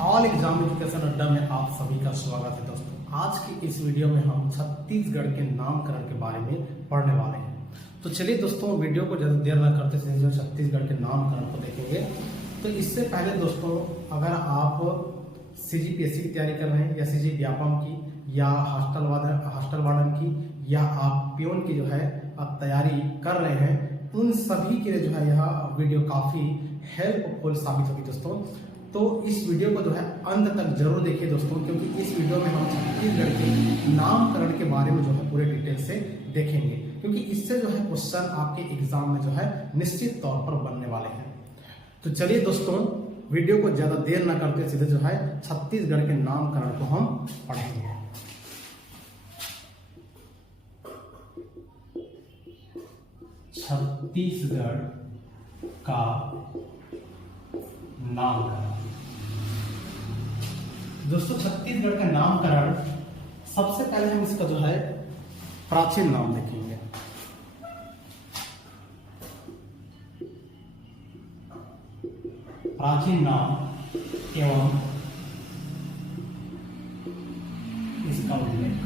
All exam education अड्डा में आप सभी का स्वागत है दोस्तों। आज की इस वीडियो में हम छत्तीसगढ़ के नामकरण के बारे में पढ़ने वाले हैं। तो चलिए दोस्तों, वीडियो को ज़्यादा देर न करते हुए जो छत्तीसगढ़ के नामकरण को देखेंगे। तो इससे पहले दोस्तों, अगर आप CGPSC की तैयारी कर रहे हैं या CG व्यापम की या हॉस्टल वार्डन की या आप पियोन की जो है आप तैयारी कर रहे हैं, उन सभी के लिए जो है यह वीडियो काफ़ी हेल्पफुल साबित होगी दोस्तों। तो इस वीडियो को जो है अंत तक जरूर देखिए दोस्तों, क्योंकि इस वीडियो में हम छत्तीसगढ़ के नामकरण के बारे में जो है पूरे डिटेल से देखेंगे, क्योंकि इससे जो है क्वेश्चन आपके एग्जाम में जो है निश्चित तौर पर बनने वाले हैं। तो चलिए दोस्तों, वीडियो को ज्यादा देर न करते सीधे जो है छत्तीसगढ़ के नामकरण को हम पढ़ेंगे। छत्तीसगढ़ का नामकरण। दोस्तों, छत्तीसगढ़ का नामकरण सबसे पहले हम इसका जो है प्राचीन नाम देखेंगे। प्राचीन नाम एवं इसका उल्लेख।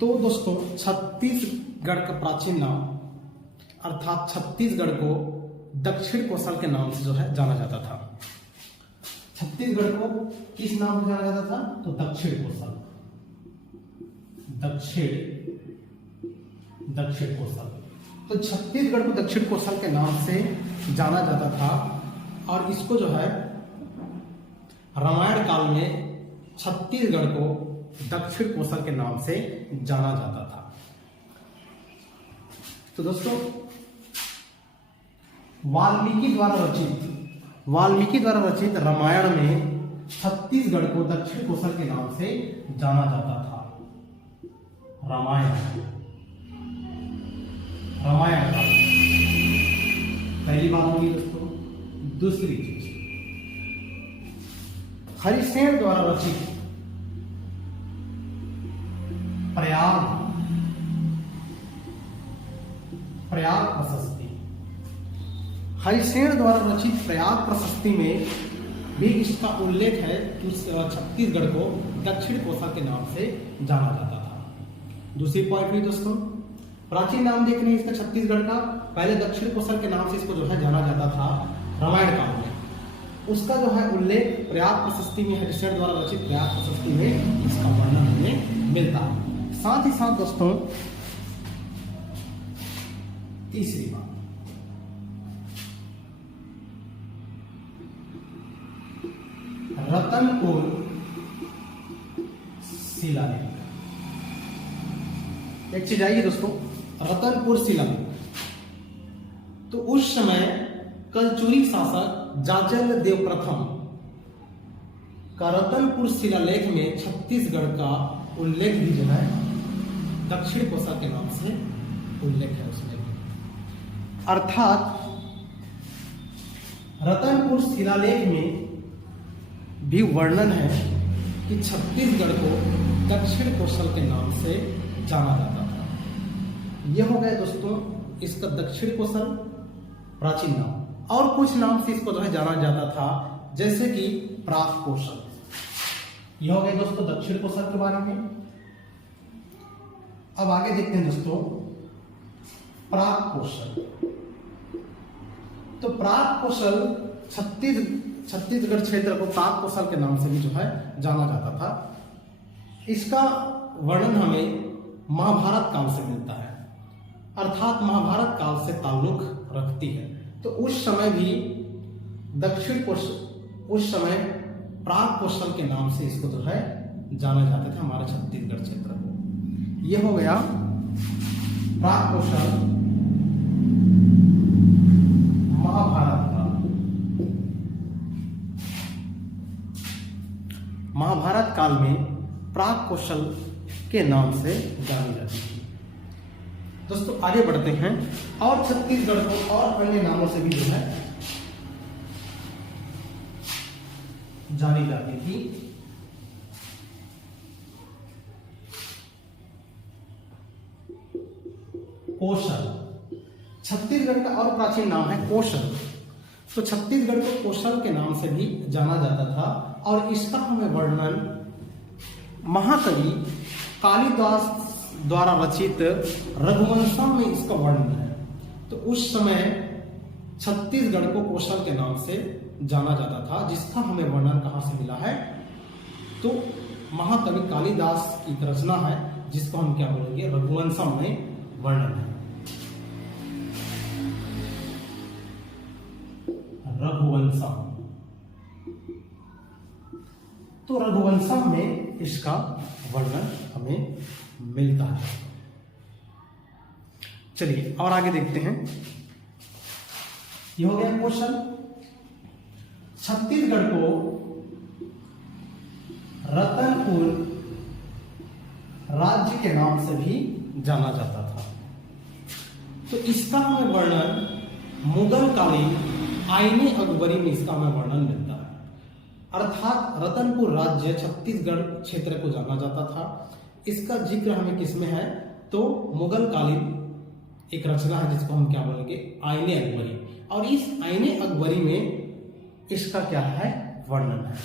तो दोस्तों, छत्तीसगढ़ का प्राचीन नाम अर्थात छत्तीसगढ़ को दक्षिण कोसल के नाम से जो है जाना जाता था। छत्तीसगढ़ को किस नाम से जाना जाता था? तो दक्षिण कोसल। दक्षिण कोसल। तो छत्तीसगढ़ को दक्षिण कोसल के नाम से जाना जाता था और इसको जो है रामायण काल में छत्तीसगढ़ को दक्षिण कोसल के नाम से जाना जाता था। तो दोस्तों, वाल्मीकि द्वारा रचित रामायण में छत्तीसगढ़ को दक्षिण कोसल के नाम से जाना जाता था। रामायण का पहली बात होगी दोस्तों। दूसरी चीज, हरिसेन द्वारा रचित प्रयाग प्रशस्ति। हरिसेन द्वारा रचित प्रयाग प्रशस्ति में भी इसका उल्लेख है कि छत्तीसगढ़ को दक्षिण कोसल के नाम से जाना जाता था। दूसरी पॉइंट हुई दोस्तों, प्राचीन नाम देख रहे हैं इसका छत्तीसगढ़ का। पहले दक्षिण कोसल के नाम से इसको जो है जाना जाता था रामायण काल में। उसका जो है उल्लेख प्रयाग प्रशस्ति में, हरिसेन द्वारा रचित प्रयाग प्रशस्ति में इसका वर्णन हमें मिलता है। साथ ही साथ दोस्तों, तीसरी बात, रतनपुर शिलालेख। एक चीज आइए दोस्तों, रतनपुर शिलालेख। तो उस समय कलचुरी शासक जाजल देव प्रथम का रतनपुर शिलालेख में छत्तीसगढ़ का उल्लेख भी जो है दक्षिण कोसल के नाम से उल्लेख है उसमें। अर्थात रतनपुर शिलालेख में भी वर्णन है कि छत्तीसगढ़ को दक्षिण कोसल के नाम से जाना जाता था। यह हो गया दोस्तों इसका दक्षिण कोसल प्राचीन नाम। और कुछ नाम से इसको जो है जाना जाता था, जैसे कि प्राक कोसल। यह हो गया दोस्तों दक्षिण कोसल के बारे में। अब आगे देखते हैं दोस्तों, प्राक कोसल। तो प्राक कोसल छत्तीसगढ़ क्षेत्र को प्राक कोसल के नाम से भी जो है जाना जाता था। इसका वर्णन हमें महाभारत काल से मिलता है, अर्थात महाभारत काल से ताल्लुक रखती है। तो उस समय भी उस समय प्राक कोसल के नाम से इसको जो है जाना जाता था हमारे छत्तीसगढ़ क्षेत्र को। यह हो गया प्राक कोसल महाभारत काल में प्राक कोसल के नाम से जानी जाती थी। दोस्तों आगे बढ़ते हैं, और छत्तीसगढ़ को और अन्य नामों से भी जो है जानी जाती थी। कोशल, छत्तीसगढ़ का और प्राचीन नाम है कोशल। तो छत्तीसगढ़ को कोशल के नाम से भी जाना जाता था और इसका हमें वर्णन महाकवि कालिदास द्वारा रचित रघुवंशम में इसका वर्णन है। तो उस समय छत्तीसगढ़ को कोशल के नाम से जाना जाता था, जिसका हमें वर्णन कहां से मिला है, तो महाकवि कालिदास की एक रचना है जिसको हम क्या बोलेंगे, रघुवंशम में वर्णन है। रघुवंशम, तो रघुवंशम में इसका वर्णन हमें मिलता है। चलिए और आगे देखते हैं। ये हो गया क्वेश्चन। छत्तीसगढ़ को रतनपुर राज्य के नाम से भी जाना जाता था। तो इसका हमें वर्णन मुगल कालीन आईने अकबरी में इसका हमें वर्णन मिलता है। अर्थात रतनपुर राज्य छत्तीसगढ़ क्षेत्र को जाना जाता था। इसका जिक्र हमें किसमें है, तो मुगल कालीन एक रचना है जिसको हम क्या बोलेंगे, आईने अकबरी। और इस आईने अकबरी में इसका क्या है, वर्णन है।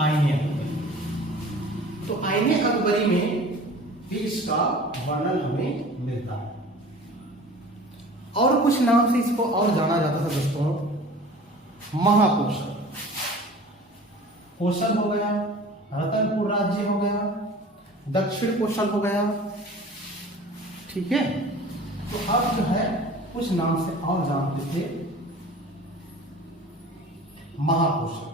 आईने अकबरी, तो आईने अकबरी में भी इसका वर्णन हमें मिलता है। और कुछ नाम से इसको और जाना जाता था दोस्तों, महाकोशल। कोशल हो गया, रतनपुर राज्य हो गया, दक्षिण कोशल हो गया, ठीक है। तो अब जो है कुछ नाम से और जानते थे, महाकोशल।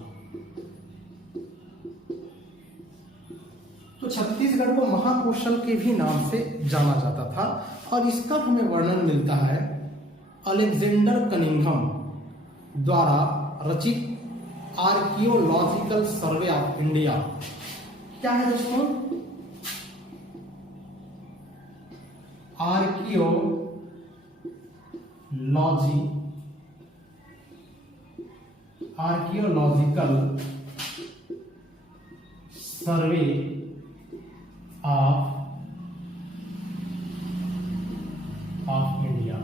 तो छत्तीसगढ़ को महाकोशल के भी नाम से जाना जाता था और इसका हमें वर्णन मिलता है अलेक्जेंडर कनिंघम द्वारा रचित आर्कियोलॉजिकल सर्वे ऑफ इंडिया। क्या है दोस्तों, archaeological survey of India.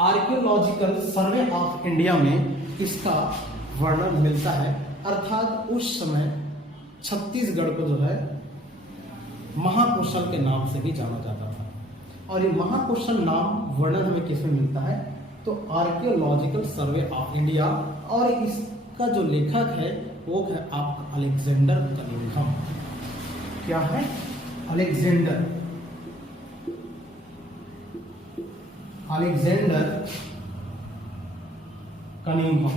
Archaeological survey of India में इसका वर्णन मिलता है। अर्थात उस समय छत्तीसगढ़ को जो है महाकोशल के नाम से भी जाना जाता था। और ये महाकोशल नाम वर्णन हमें किसमें मिलता है, तो आर्कियोलॉजिकल सर्वे ऑफ इंडिया। और इसका जो लेखक है वो है आपका अलेक्जेंडर कनिंघम। क्या है, अलेक्जेंडर कनिंघम।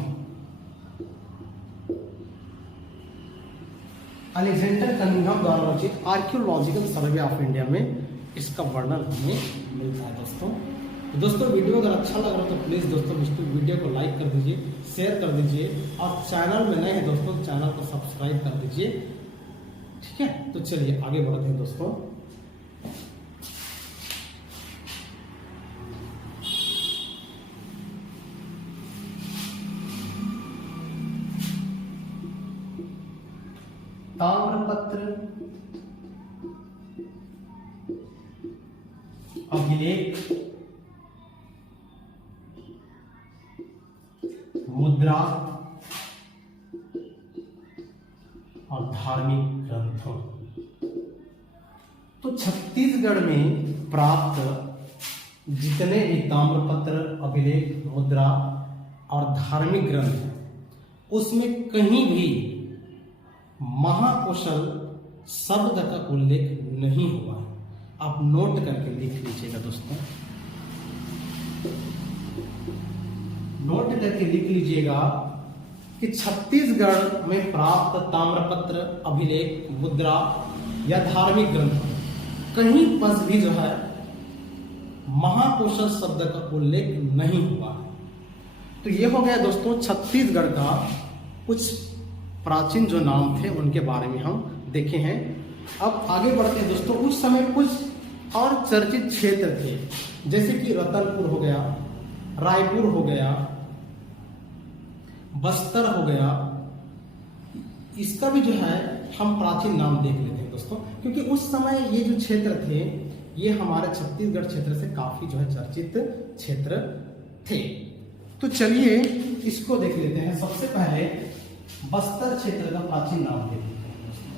अलेक्जेंडर कनिंघम द्वारा रचित आर्कियोलॉजिकल सर्वे ऑफ इंडिया में इसका वर्णन हमें मिलता है दोस्तों वीडियो अगर अच्छा लग रहा है तो प्लीज दोस्तों वीडियो को लाइक कर दीजिए, शेयर कर दीजिए और चैनल में नए हैं दोस्तों चैनल को सब्सक्राइब कर दीजिए, ठीक है। तो चलिए आगे बढ़ते हैं दोस्तों। ताम्रपत्र अभिलेख मुद्रा और धार्मिक ग्रंथों। तो छत्तीसगढ़ में प्राप्त जितने भी ताम्रपत्र, अभिलेख, मुद्रा और धार्मिक ग्रंथ हैं उसमें कहीं भी महाकोशल शब्द का उल्लेख नहीं हुआ है। आप नोट करके लिख लीजिएगा दोस्तों, नोट करके लिख लीजिएगा कि छत्तीसगढ़ में प्राप्त ताम्रपत्र, अभिलेख, मुद्रा या धार्मिक ग्रंथ कहीं पर भी जो है महाकोशल शब्द का उल्लेख नहीं हुआ है। तो ये हो गया दोस्तों छत्तीसगढ़ का कुछ प्राचीन जो नाम थे उनके बारे में हम देखे हैं। अब आगे बढ़ते हैं दोस्तों। उस समय कुछ और चर्चित क्षेत्र थे जैसे कि रतनपुर हो गया, रायपुर हो गया, बस्तर हो गया, इसका भी जो है हम प्राचीन नाम देख लेते हैं दोस्तों, क्योंकि उस समय ये जो क्षेत्र थे ये हमारे छत्तीसगढ़ क्षेत्र से काफी जो है चर्चित क्षेत्र थे। तो चलिए इसको देख लेते हैं। सबसे पहले बस्तर क्षेत्र का प्राचीन नाम देख लेते हैं दोस्तों।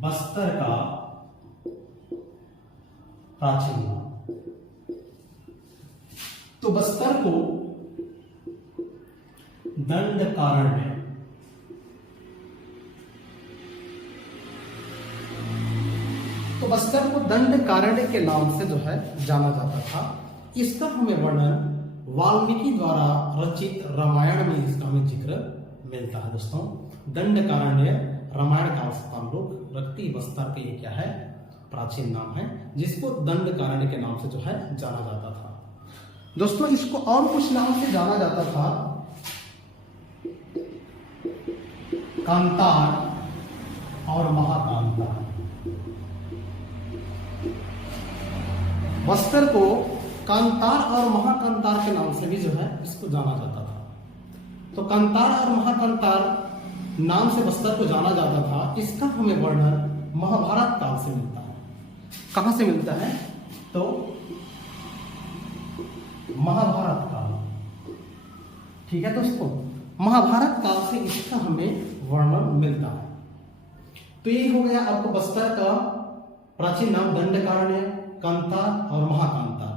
बस्तर का प्राचीन नाम, तो बस्तर को दंडकारण्य, तो बस्तर को दंडकारण्य के नाम से जो है जाना जाता था। इसका हमें वर्णन वाल्मीकि द्वारा रचित रामायण में इसका हमें जिक्र मिलता है दोस्तों। दंडकारण्य रामायण का आवश्यकता हम लोग रखती, बस्तर के ये क्या है प्राचीन नाम है, जिसको दंडकारण्य के नाम से जो है जाना जाता था दोस्तों। इसको और कुछ नाम से जाना जाता था, कांतार और महाकांतार। बस्तर को कांतार और महाकांतार के नाम से भी जो है इसको जाना जाता था। तो कांतार और महाकांतार नाम से बस्तर को जाना जाता था। इसका हमें वर्णन महाभारत काल से मिलता है। कहां से मिलता है? तो महाभारत काल, ठीक है दोस्तों, महाभारत काल से इसका हमें वर्णन मिलता है। तो ये हो गया आपको बस्तर का प्राचीन नाम, दंडकारण्य, कांतार और महाकांतार।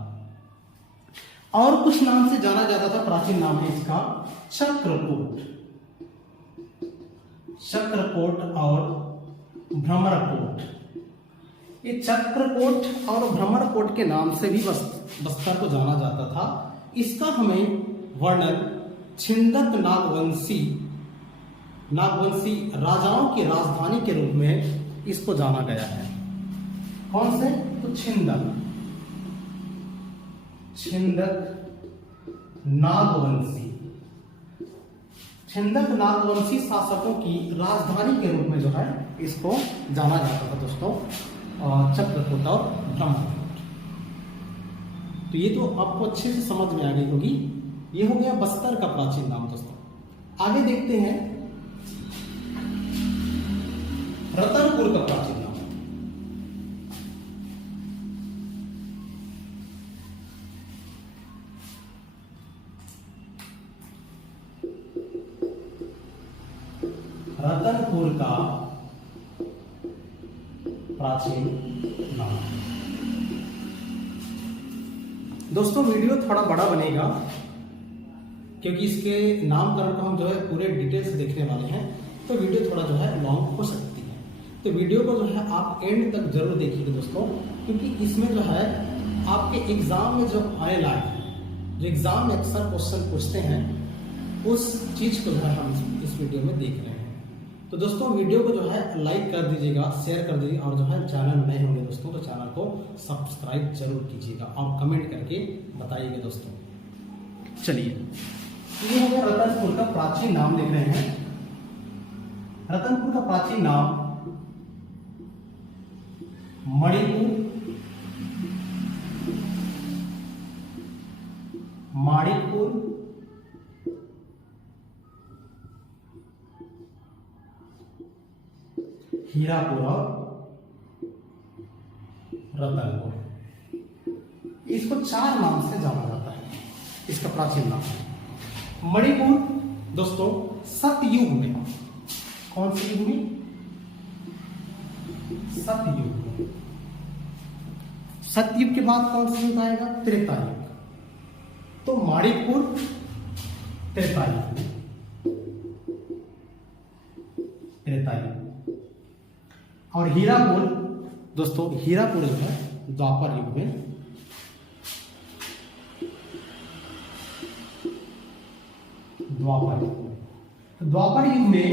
और कुछ नाम से जाना जाता था, प्राचीन नाम है इसका चक्रकोट, चक्रकोट और भ्रमरकोट। ये चक्रकोट और भ्रमरकोट के नाम से भी बस्तर को जाना जाता था। इसका हमें वर्णन छिंदक नागवंशी राजाओं की राजधानी के रूप में इसको जाना गया है। कौन से? तो छिंदक नागवंशी शासकों की राजधानी के रूप में जो है इसको जाना जाता था दोस्तों, चक्रकोट और ब्रह्मकोट। तो ये तो आपको अच्छे से समझ में आ गई होगी। ये हो गया बस्तर का प्राचीन नाम दोस्तों। आगे देखते हैं रतनपुर का प्राचीन नाम। रतनपुर का प्राचीन नाम दोस्तों, वीडियो थोड़ा बड़ा बनेगा क्योंकि इसके नामकरण को हम जो है पूरे डिटेल से देखने वाले हैं, तो वीडियो थोड़ा जो है लॉन्ग हो सकती है। तो वीडियो को जो है आप एंड तक जरूर देखिएगा दोस्तों, क्योंकि इसमें जो है आपके एग्जाम में जो आने लायक है, जो एग्जाम में अक्सर क्वेश्चन पूछते हैं, उस चीज को जो है हम इस वीडियो में देख रहे हैं। तो दोस्तों वीडियो को जो है लाइक कर दीजिएगा, शेयर कर दीजिए, और जो है चैनल नए होंगे दोस्तों तो चैनल को सब्सक्राइब जरूर कीजिएगा और कमेंट करके बताइएगा दोस्तों। चलिए, ये हो गया रतनपुर का प्राचीन नाम देख रहे हैं। रतनपुर का प्राचीन नाम माणिकपुर, हीरापुर और रतनपुर। इसको 4 नाम से जाना जाता है, इसका प्राचीन नाम है। मणिपुर दोस्तों सतयुग में, कौन से युग में? सतयुग में। सतयुग के बाद कौन सा युग आएगा? त्रेता युग। तो माणिकपुर त्रेता युग में, त्रेता युग। और हीरापुर दोस्तों, हीरापुर जो है द्वापर युग में। द्वापर युग में, तो द्वापर युग में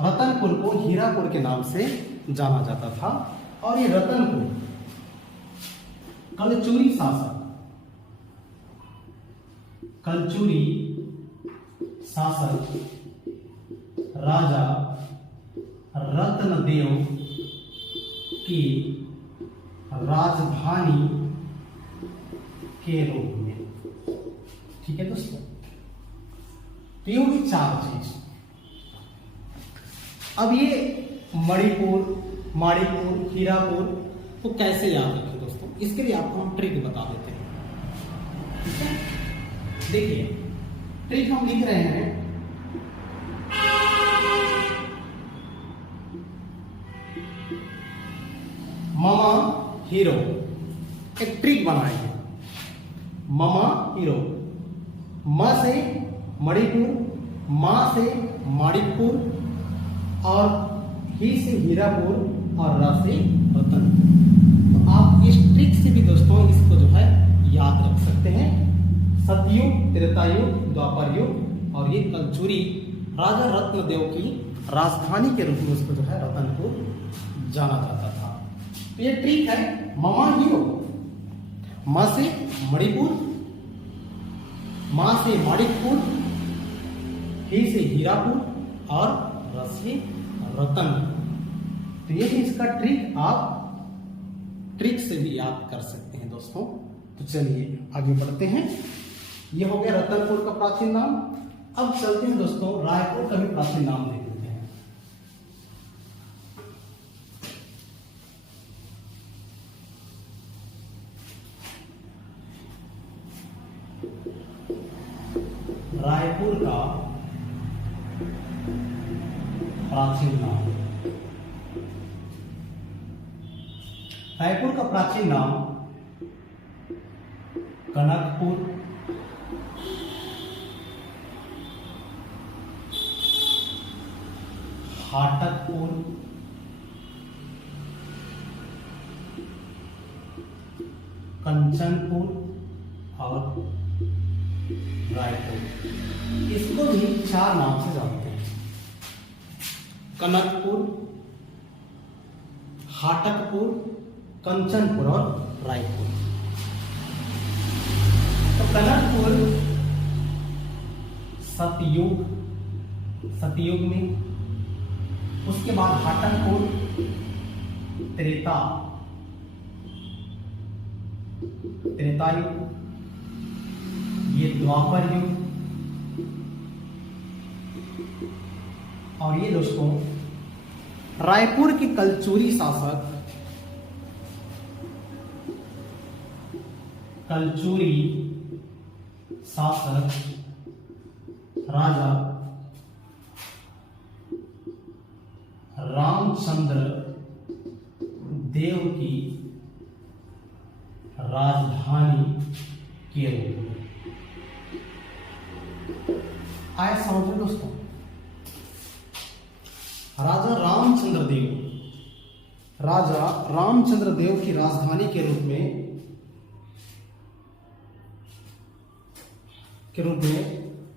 रतनपुर को हीरापुर के नाम से जाना जाता था। और ये रतनपुर कलचुरी शासक, कलचुरी शासक राजा रत्नदेव की राजधानी के रूप में। ठीक है दोस्तों, तो ये होगी 4 चीज। अब ये मणिपुर, माणिपुर, हीरापुर तो कैसे याद रखें दोस्तों, इसके लिए आपको हम ट्रिक बता देते हैं। ठीक है, देखिए ट्रिक हम लिख रहे हैं, ममा हीरो। एक ट्रिक बनाएंगे, ममा हीरो, म से मणिपुर, मा से माणिकपुर, और ही से हीरापुर और र से रतनपुर। तो आप इस ट्रिक से भी दोस्तों इसको जो है याद रख सकते हैं। सतयुग, त्रेतायुग, द्वापर युग, और ये कलचुरी राजा रत्नदेव की राजधानी के रूप में उसको जो है रतनपुर जाना जाता था। तो ये ट्रिक है, ममा हीरो, म से मणिपुर, मा से माणिकपुर, ही से हीरापुर और र से रतनपुर। तो ये इसका ट्रिक आप ट्रिक से भी याद कर सकते हैं दोस्तों। तो चलिए आगे बढ़ते हैं। ये हो गया रतनपुर का प्राचीन नाम। अब चलते हैं दोस्तों, रायपुर का भी प्राचीन नाम देख लेते हैं। रायपुर का प्राचीन नाम, रायपुर का प्राचीन नाम कनकपुर, हाटकपुर, कंचनपुर और रायपुर। इसको भी 4 नाम से जानते हैं, कनकपुर, हाटकपुर, कंचनपुर और रायपुर। तो कनकपुर सतयुग में, उसके बाद हाटकपुर त्रेतायुग, ये द्वापर युग, और ये दोस्तों रायपुर के कलचुरी शासक, राजा रामचंद्र देव की राजधानी के रूप में। आए समझो दोस्तों, राजा रामचंद्र देव की राजधानी के रूप में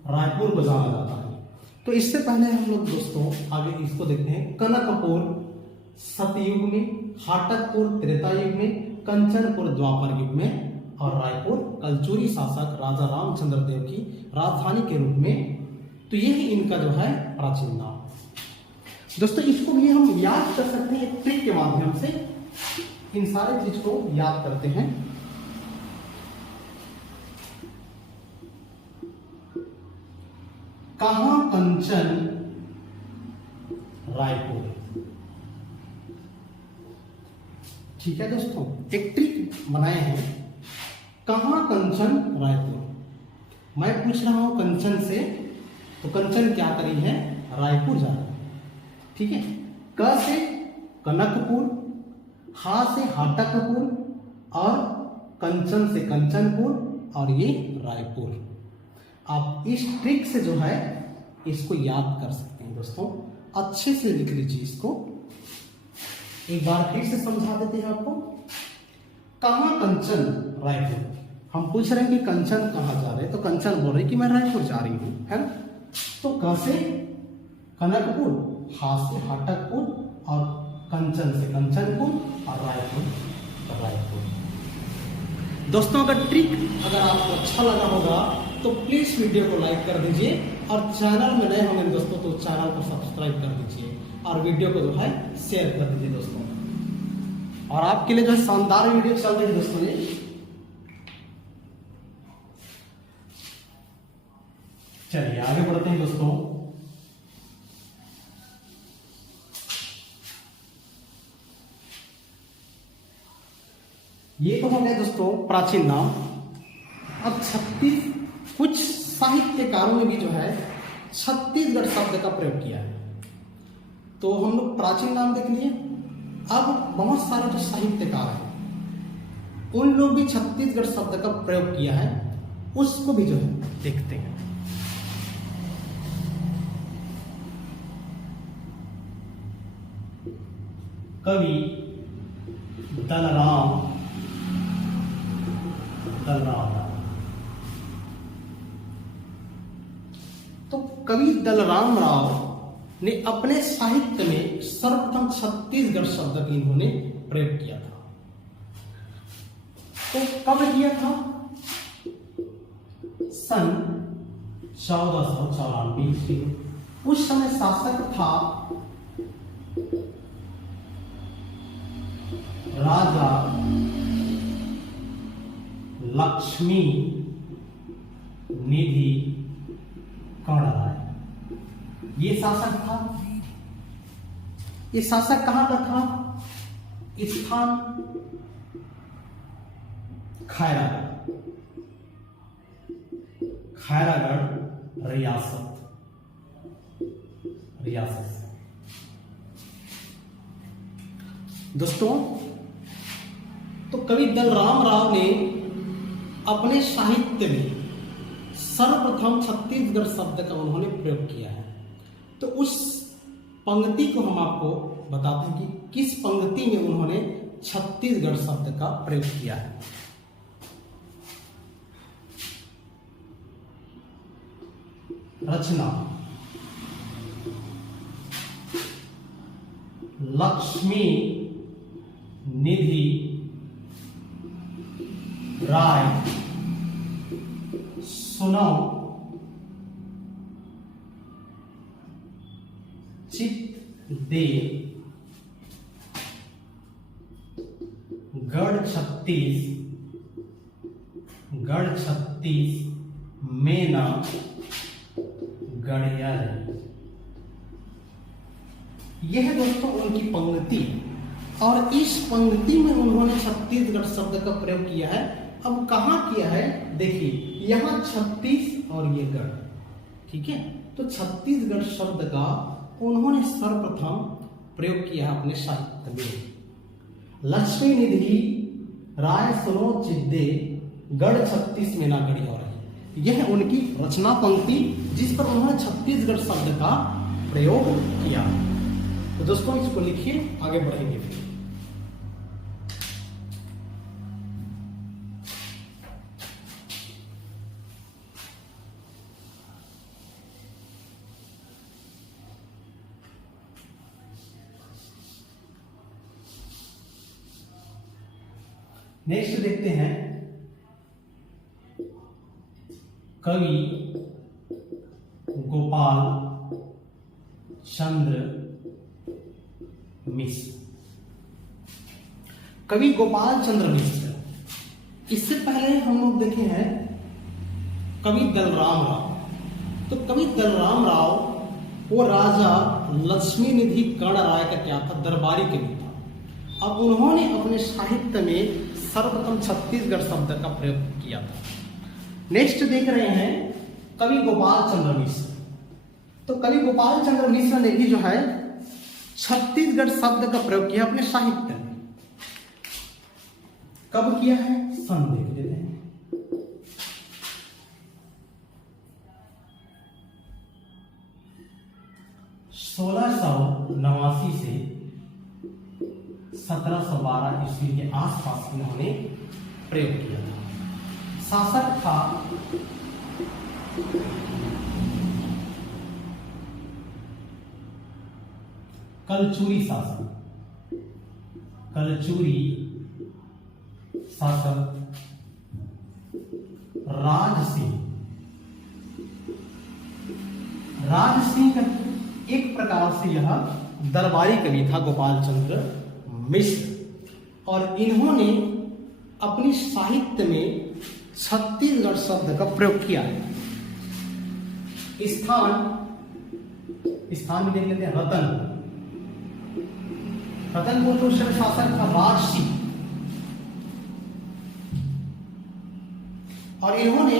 रायपुर को जाना जाता है। तो इससे पहले हम लोग दोस्तों आगे इसको देखते हैं। कनकपुर सतयुग में, हाटकपुर त्रेतायुग में, कंचनपुर द्वापर युग में, और रायपुर कलचुरी शासक राजा रामचंद्र देव की राजधानी के रूप में। तो ये ही इनका जो है प्राचीन नाम। दोस्तों इसको भी हम याद कर सकते हैं ट्रिक के माध्यम से। इन सारे चीज को याद करते हैं। कहां कंचन रायपुर। ठीक है दोस्तों, एक ट्रिक बनाए हैं, कहां कंचन रायपुर। मैं पूछ रहा हूं कंचन से, तो कंचन क्या करी है, रायपुर जा रही है। ठीक है, क से कनकपुर, हा से हाटकपुर और कंचन से कंचनपुर और ये रायपुर। आप इस ट्रिक से जो है इसको याद कर सकते हैं दोस्तों। अच्छे से लिख लीजिए इसको, एक बार फिर से समझा देते हैं आपको। कहां कंचन रायपुर, हम पूछ रहे हैं कि कंचन कहां जा रहे हैं, तो कंचन बोल रहे कि मैं रायपुर जा रही हूं, है ना। तो क से कनकपुर, हा से हाटकपुर और कंचन से कंचनपुर और रायपुर। दोस्तों अगर ट्रिक अगर आपको अच्छा लगा होगा तो प्लीज वीडियो को लाइक कर दीजिए, और चैनल में नए होंगे दोस्तों तो चैनल को सब्सक्राइब कर दीजिए, और वीडियो को जो है शेयर कर दीजिए दोस्तों। और आपके लिए जो शानदार वीडियो चल रही है दोस्तों, ये चलिए आगे बढ़ते हैं दोस्तों। ये तो हो गया दोस्तों प्राचीन नाम। अब कुछ साहित्यकारों ने भी जो है छत्तीसगढ़ शब्द का प्रयोग किया है। तो हम लोग प्राचीन नाम देख लिए। अब बहुत सारे जो साहित्यकार हैं उन लोग भी छत्तीसगढ़ शब्द का प्रयोग किया है, उसको भी जो है देखते हैं। कवि दलराम तो कवि दलराम राव ने अपने साहित्य में सर्वप्रथम छत्तीसगढ़ शब्द का इन्होंने प्रयोग किया था। तो कब किया था? सन 1494। उस समय शासक था राजा लक्ष्मी निधि कर्णराय। ये शासक था। ये शासक कहां का था? स्थान खैरागढ़ रियासत। दोस्तों, तो कवि दलराम राव ने अपने साहित्य में सर्वप्रथम छत्तीसगढ़ शब्द का उन्होंने प्रयोग किया है। तो उस पंक्ति को हम आपको बताते हैं कि किस पंक्ति में उन्होंने छत्तीसगढ़ शब्द का प्रयोग किया है। रचना लक्ष्मी निधि राय सुनो चित दे गढ़ छत्तीस मेना गढ़िया। यह दोस्तों उनकी पंक्ति, और इस पंक्ति में उन्होंने छत्तीसगढ़ शब्द का प्रयोग किया है। अब कहां किया है देखिए, यहां 36 और ये गढ़, ठीक है। तो छत्तीसगढ़ शब्द का उन्होंने सर्वप्रथम प्रयोग किया है अपने साहित्य में। लक्ष्मी निधि राय सुनो चिद्दे गढ़ 36 में ना गढ़ी हो रही। यह उनकी रचना पंक्ति जिस पर उन्होंने छत्तीसगढ़ शब्द का प्रयोग किया। तो दोस्तों इसको लिखिए, आगे बढ़ेंगे फिर। नेक्स्ट देखते हैं कवि गोपाल चंद्र मिश्र। कवि गोपाल चंद्र मिश्र, इससे पहले हम लोग देखे हैं कवि दलराम राव। तो कवि दलराम राव वो राजा लक्ष्मी निधि कर्णराय का क्या था? दरबारी कवि था। अब उन्होंने अपने साहित्य में सर्वप्रथम छत्तीसगढ़ शब्द का प्रयोग किया था। नेक्स्ट देख रहे हैं कवि गोपाल चंद्र मिश्र। तो कवि गोपाल चंद्र मिश्र ने भी जो है छत्तीसगढ़ शब्द का प्रयोग किया अपने साहित्य में। कब किया है? सन देख लेते हैं। सोलह से 1712 ईस्वी के आसपास इन्होंने प्रयोग किया था। शासक था कलचुरी शासक राज सिंह का एक प्रकार से यह दरबारी कवि था गोपाल चंद्र मिश्र। और इन्होंने अपनी साहित्य में छत्तीसगढ़ शब्द का प्रयोग किया है। स्थान में देख लेते हैं रतनपुर तो उस समय शासक था राजसी, और इन्होंने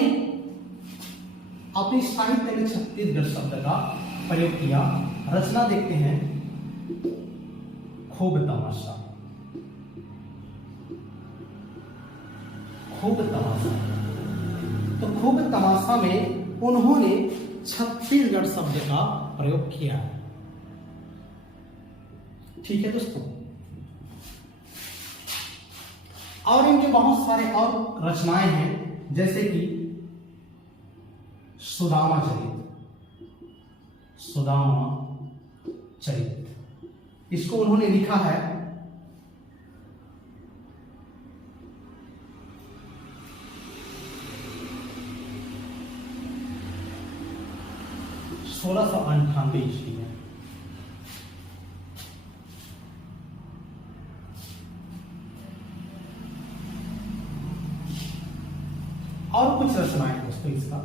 अपनी साहित्य में छत्तीसगढ़ शब्द का प्रयोग किया। रचना देखते हैं खूब तमाशा। खूब तमाशा, तो खूब तमाशा में उन्होंने छत्तीसगढ़ शब्द का प्रयोग किया है। ठीक है दोस्तों, और इनके बहुत सारे और रचनाएं हैं, जैसे कि सुदामा चरित, इसको उन्होंने लिखा है 1698 ईस्वी में। और कुछ रचनाएं दोस्तों इसका,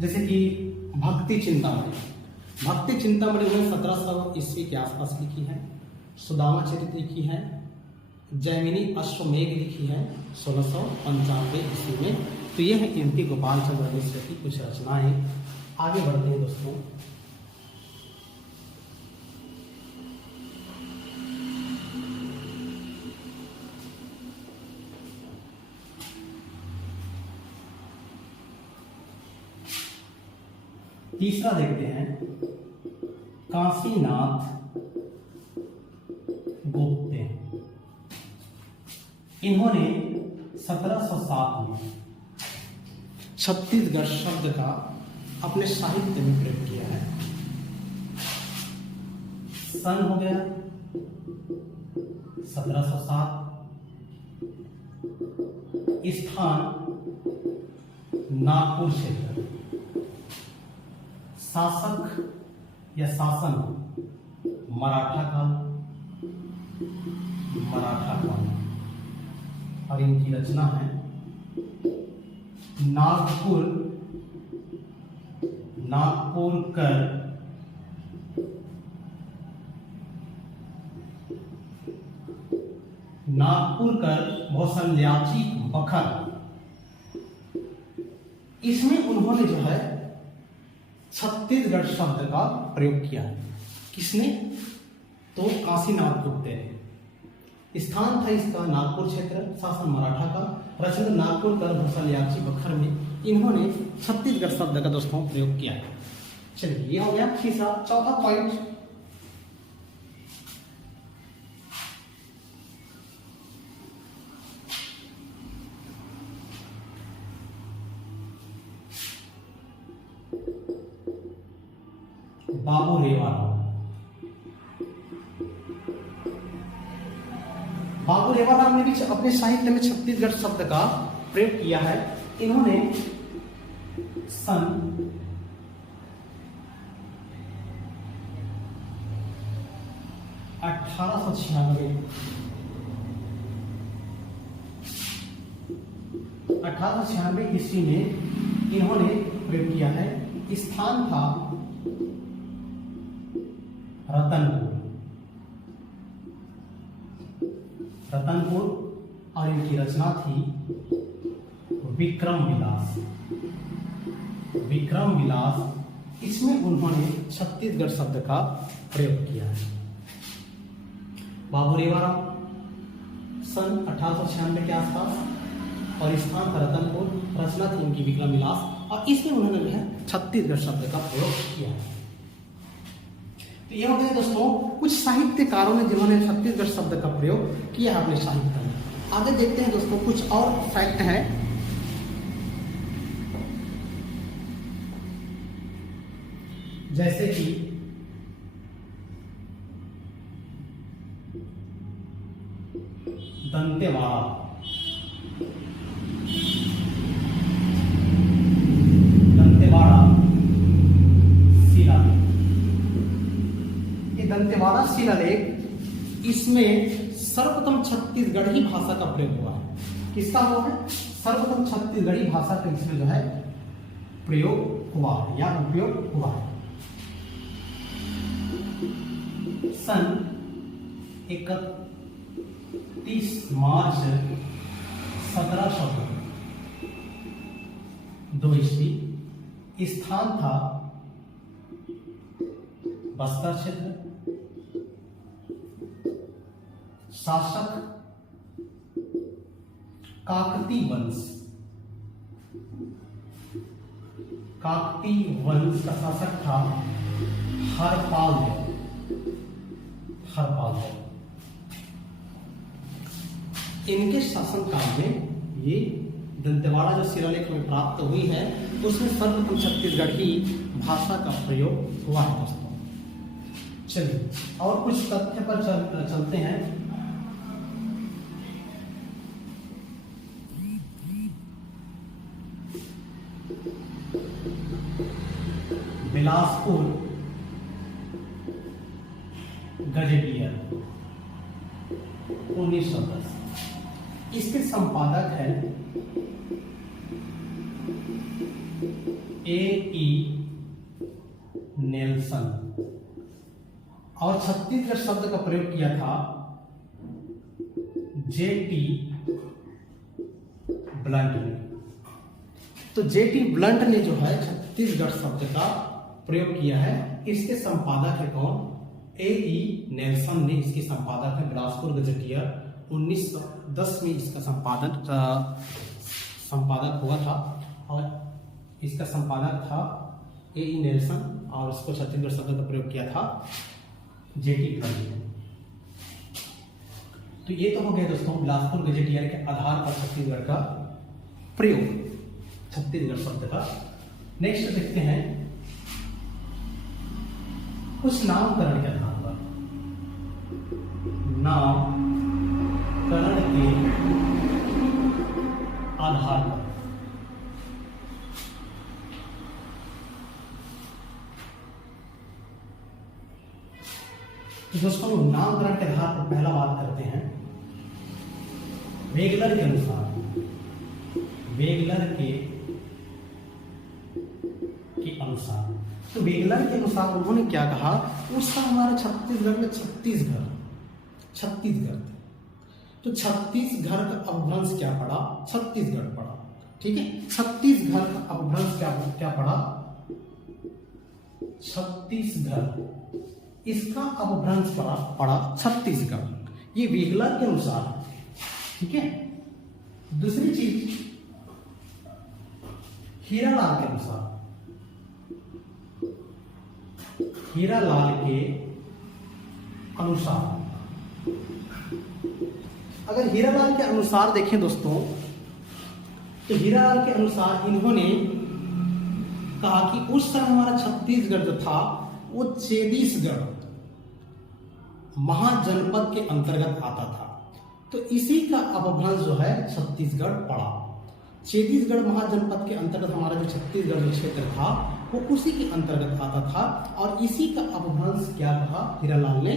जैसे कि भक्ति चिंतामणि उन्होंने 1700 ईस्वी के आसपास लिखी है। सुदामा चरित लिखी है। जैमिनी अश्वमेघ लिखी है 1695 ईस्वी में। तो ये है कीर्ति गोपाल चंद्र मिश्र की कुछ रचनाएं। आगे बढ़ते हैं दोस्तों। तीसरा देखते हैं काशीनाथ गुप्ते। इन्होंने 1707 में छत्तीसगढ़ शब्द का अपने साहित्य में प्रयोग किया है। सन हो गया 1707। स्थान नागपुर क्षेत्र। शासक या शासन मराठा काल। और इनकी रचना है नागपुर कर भोसल्याची बखर। इसमें उन्होंने जो है छत्तीसगढ़ शब्द का प्रयोग किया है। किसने? तो काशीनाथ गुप्ते ने। स्थान था इसका नागपुर क्षेत्र। शासन मराठा का। रचना नागपुर कर भोसल्याची बखर में इन्होंने छत्तीसगढ़ शब्द का दोस्तों प्रयोग किया है। चलिए, ये हो गया तीसरा। चौथा पॉइंट, बाबू रेवाराम ने भी अपने साहित्य में छत्तीसगढ़ शब्द का प्रयोग किया है। इन्होंने सन 1896 ईस्वी में इन्होंने प्रयोग किया है। स्थान था रतनपुर और इनकी रचना थी विक्रम विलास। इसमें उन्होंने छत्तीसगढ़ शब्द का प्रयोग किया है। बाबू रेवाराम सन 1896 के आसपास और स्थान था रतनपुर। रचना थी इनकी विक्रम विलास और इसमें उन्होंने जो है छत्तीसगढ़ शब्द का प्रयोग किया है। तो ये हो गए दोस्तों कुछ साहित्यकारों ने जिन्होंने छत्तीसगढ़ शब्द का प्रयोग किया है अपने साहित्य में। आगे देखते हैं दोस्तों कुछ और फैक्ट है। जैसे कि दंतेवाड़ा शिलालेख, इसमें सर्वप्रथम छत्तीसगढ़ी भाषा का प्रयोग हुआ है। किसका हुआ है? सर्वप्रथम छत्तीसगढ़ी भाषा का इसमें जो है प्रयोग हुआ है या उपयोग हुआ है। सन 31 मार्च 1702 ईस्वी, स्थान था बस्तर क्षेत्र, शासक काकती वंश, काकती वंश का शासक था हरपाल देव। इनके शासनकाल में ये दंतेवाड़ा जो शिलालेख में प्राप्त हुई है उसमें सर्वप्रथम छत्तीसगढ़ की भाषा का प्रयोग हुआ है दोस्तों। चलिए और कुछ तथ्य पर चलते हैं। बिलासपुर गजेटियर 1910, इसके संपादक हैं A.E. नेल्सन और छत्तीसगढ़ शब्द का प्रयोग किया था J.T. ब्लंट ने। तो J.T. ब्लंट ने जो है छत्तीसगढ़ शब्द का प्रयोग किया है। इसके संपादक है कौन? A.E. नेल्सन ने इसके संपादक है। बिलासपुर गजेटियर 1910 में इसका संपादक हुआ था और इसका संपादक था A.E. नेल्सन और उसको छत्तीसगढ़ शब्द का प्रयोग किया था J.T. ब्लंट ने। तो ये तो हो गया दोस्तों बिलासपुर गजेटियर के आधार पर छत्तीसगढ़ का प्रयोग, छत्तीसगढ़ शब्द का। नेक्स्ट देखते हैं कुछ नामकरण के आधार पर, नामकरण के आधार पर। तो दोस्तों नामकरण के आधार पर पहला बात करते हैं वेगलर के अनुसार। वेगलर के अनुसार, तो वेगलर के अनुसार उन्होंने क्या कहा, उसका हमारा छत्तीसगढ़ में छत्तीसगढ़ तो छत्तीसगढ़ का अपभ्रंश क्या पड़ा? छत्तीसगढ़ पड़ा। ठीक है, छत्तीसगढ़ का अपभ्रंश क्या पड़ा? छत्तीसगढ़, इसका अपभ्रंश पड़ा छत्तीसगढ़। ये वेगलर के अनुसार। ठीक है, दूसरी चीज हीरालाल के अनुसार। हीरालाल के अनुसार, अगर हीरालाल के अनुसार देखें दोस्तों, तो हीरालाल के अनुसार इन्होंने कहा कि उस समय हमारा छत्तीसगढ़ जो था वो छत्तीसगढ़ महाजनपद के अंतर्गत आता था। तो इसी का अपभ्रंश जो है छत्तीसगढ़ पड़ा। छत्तीसगढ़ महाजनपद के अंतर्गत हमारा जो छत्तीसगढ़ जो क्षेत्र था वो उसी के अंतर्गत आता था और इसी का अपभ्रंश क्या कहा हीरालाल ने?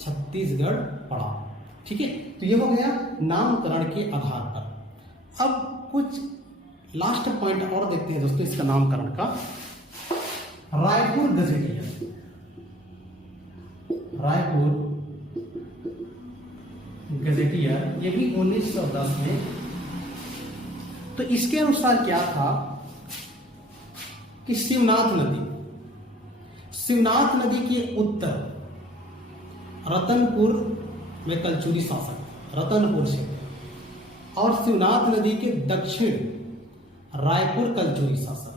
छत्तीसगढ़ पड़ा। ठीक है, तो ये हो गया नामकरण के आधार पर। अब कुछ लास्ट पॉइंट और देखते हैं दोस्तों इसका नामकरण का। रायपुर गजेटियर, रायपुर गजेटियर, ये भी 1910 में। तो इसके अनुसार क्या था कि शिवनाथ नदी के उत्तर रतनपुर में कलचुरी शासक, रतनपुर क्षेत्र, और शिवनाथ नदी के दक्षिण रायपुर कलचुरी शासक।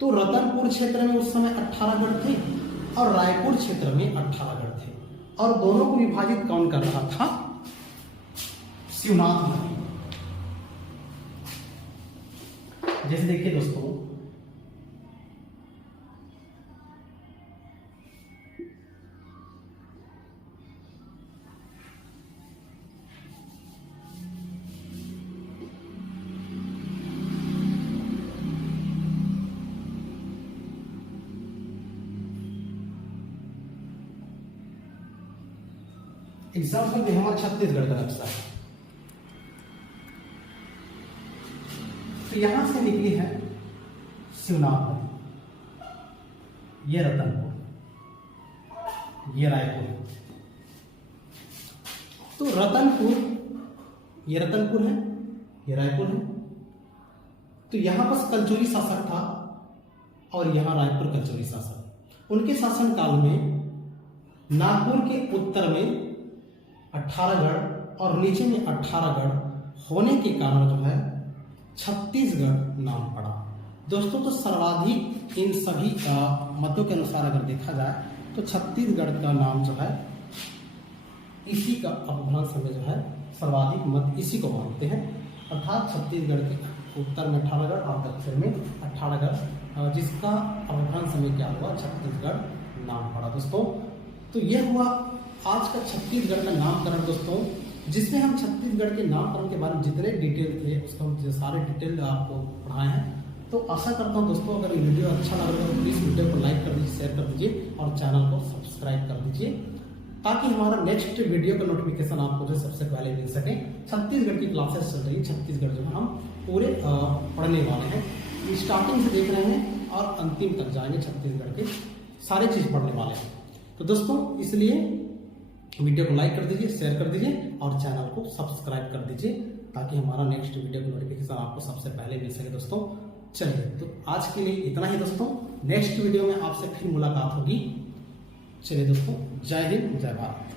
तो रतनपुर क्षेत्र में उस समय 18 गढ़ थे और रायपुर क्षेत्र में 18 गढ़ थे और दोनों को विभाजित कौन कर रहा था? शिवनाथ नदी। जैसे देखिए दोस्तों, एग्जाम्पल में हमारा छत्तीसगढ़ का नक्शा है। तो यहां से निकली है शिवनाथ नदी, ये रतनपुर, ये रायपुर। तो रतनपुर, ये रतनपुर है, ये रायपुर है। तो यहां पर कलचुरी शासक था और यहां रायपुर कलचुरी शासक। उनके शासनकाल में नागपुर के उत्तर में 18 गढ़ और नीचे में 18 गढ़ होने के कारण जो है छत्तीसगढ़ नाम पड़ा। दोस्तों तो सर्वाधिक इन सभी मतों के अनुसार अगर देखा जाए तो छत्तीसगढ़ का नाम जो है इसी का अपभ्रंश में जो है सर्वाधिक मत इसी को मानते हैं, अर्थात छत्तीसगढ़ के उत्तर में 18 गढ़ और दक्षिण में 18 गढ़, जिसका अपभ्रंश में क्या हुआ छत्तीसगढ़ नाम पड़ा। दोस्तों तो यह हुआ आज का छत्तीसगढ़ का नामकरण दोस्तों, जिसमें हम छत्तीसगढ़ के नामकरण के बारे में जितने डिटेल थे उसको हम सारे डिटेल आपको पढ़ाए हैं। तो आशा करता हूं दोस्तों अगर ये वीडियो अच्छा लग रहा है तो प्लीज़ वीडियो को लाइक कर दीजिए, शेयर कर दीजिए और चैनल को सब्सक्राइब कर दीजिए, ताकि हमारा नेक्स्ट वीडियो का नोटिफिकेशन आपको जो सबसे पहले मिल सके। छत्तीसगढ़ की क्लासेस चल रही है, छत्तीसगढ़ जो है हम पूरे पढ़ने वाले हैं, स्टार्टिंग से देख रहे हैं और अंतिम तक जाएंगे, छत्तीसगढ़ के सारे चीज़ पढ़ने वाले हैं। तो दोस्तों इसलिए वीडियो को लाइक कर दीजिए, शेयर कर दीजिए और चैनल को सब्सक्राइब कर दीजिए, ताकि हमारा नेक्स्ट वीडियो का नोटिफिकेशन आपको सबसे पहले मिल सके। दोस्तों चलिए तो आज के लिए इतना ही दोस्तों, नेक्स्ट वीडियो में आपसे फिर मुलाकात होगी। चलिए दोस्तों, जय हिंद, जय भारत।